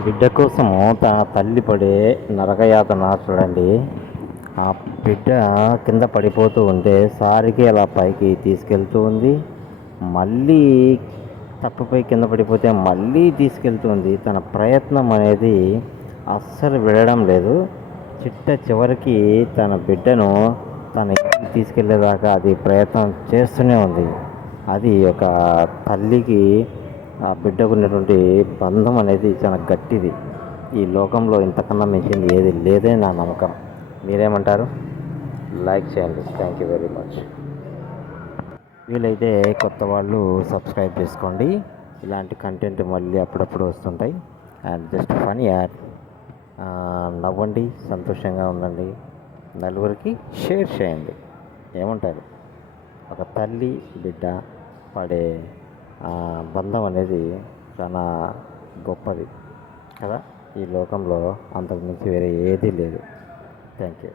బిడ్డ కోసము తన తల్లి పడే నరకయాతన చూడండి. ఆ బిడ్డ కింద పడిపోతూ ఉంటే సారికి అలా పైకి తీసుకెళ్తూ ఉంది. మళ్ళీ తప్పిపోయి కింద పడిపోతే మళ్ళీ తీసుకెళ్తూ ఉంది. తన ప్రయత్నం అనేది అస్సలు విడడం లేదు. చివరికి తన బిడ్డను తన ఇంటికి తీసుకెళ్లేదాకా అది ప్రయత్నం చేస్తూనే ఉంది. అది ఒక తల్లికి ఆ బిడ్డకు ఉన్నటువంటి బంధం అనేది చాలా గట్టిది. ఈ లోకంలో ఇంతకన్నా మించింది ఏది లేదే నా నమ్మకం. మీరేమంటారు? లైక్ చేయండి. Thank you very much. వీలైతే కొత్త వాళ్ళు సబ్స్క్రైబ్ చేసుకోండి. ఇలాంటి కంటెంట్ మళ్ళీ అప్పుడప్పుడు వస్తుంటాయి. And just fun add. నవ్వండి, సంతోషంగా ఉండండి, నలుగురికి షేర్ చేయండి. ఏమంటారు? ఒక తల్లి బిడ్డ పడే బంధం అనేది చాలా గొప్పది కదా. ఈ లోకంలో అంతకు మించి వేరే ఏదీ లేదు. Thank you.